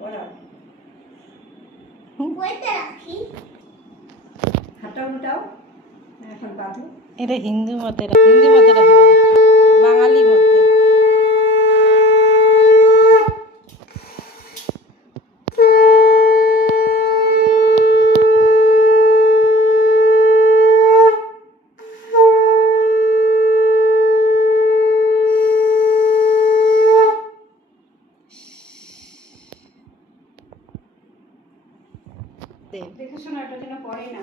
পড়াও কইতে রাখি হাঁটাও উঠাও এখন বাঁধো। এটা হিন্দু মতে রাখি, বাঙালি মতে। দেখে শোনো এটা যেন পড়ে না।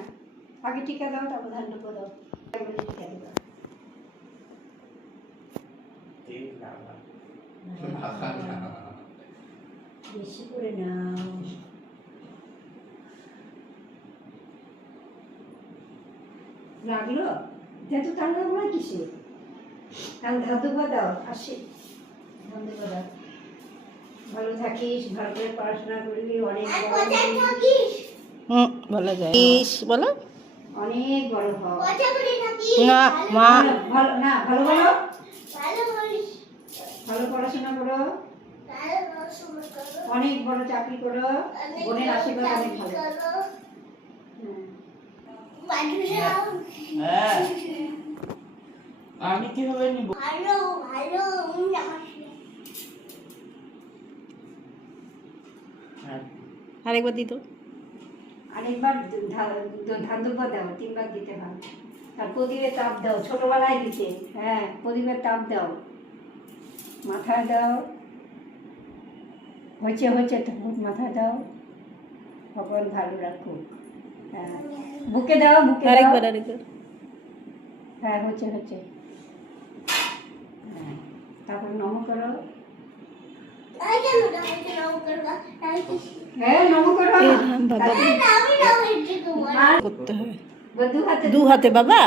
আগে টিকা দাও, তারপর ধান ঢুকো দাও। টিকা দিবা বেশি করে নাও। লাগলো যেহেতু তার লাগলো কিসে, কারণ ধাদুবা দাও। আসি ধাদুবা দাও। ভালো থাকিস, ভালো করে পড়াশোনা করবি, অনেক কোথায় থাকিস বলা যায় বলো। অনেক বড় হও। কোথায় করে থাকিস না মা, ভালো না, ভালো বলো, ভালো বলিস ভালো পড়াশোনা করো, ভালো পড়াশোনা করো অনেক বড় চাকরি করো, বোনের আশীর্বাদ অনেক ভালো। হ্যাঁ আমি কিভাবে নিব? ভালো ভালো আরেকবার দিত। আরেকবার ধান দুবার দাও, 3 বার দিতে হয়। আর প্রদীপে তাপ দাও, ছোটবেলায় দিতে। হ্যাঁ, প্রদীপের তাপ দাও, মাথায় দাও, হচ্ছে হচ্ছে ঠাকুর মাথায় দাও। ভগবান ভালো রাখুক। হ্যাঁ, বুকে দাও, বুকে দাও। আরেকবার হ্যাঁ, হচ্ছে হচ্ছে। হ্যাঁ, তারপর নম করো। তাই কেন আমাকে নাও করবা তাই কি হ্যাঁ, নম করো। বাবা আমি নাও এসে তোমার আর করতে হবে দু 2 হাতে বাবা।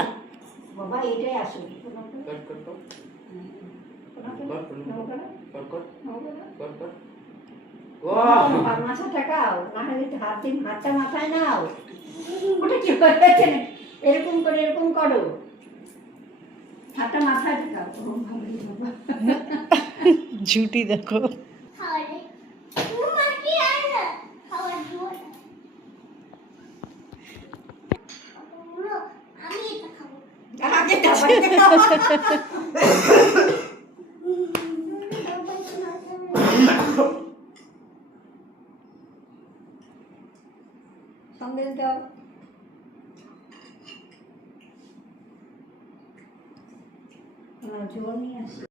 বাবা এটাই আসল। কর কর কর কর কর। মাথা ঠাকাও, না হলে হাতটা মাথায় নাও। ওটা কি হয়েছে? এরকম করে এরকম করো, হাতটা মাথায় ঠাকাও। বাবা ঝুটি দেখো। খাওয়ালে তোমার কি আছে খাওয়ার জন্য আমি এটা খাবো আগে দাবাইতে খাও। সন্দেশ দাও। জল নিয়ে আসি।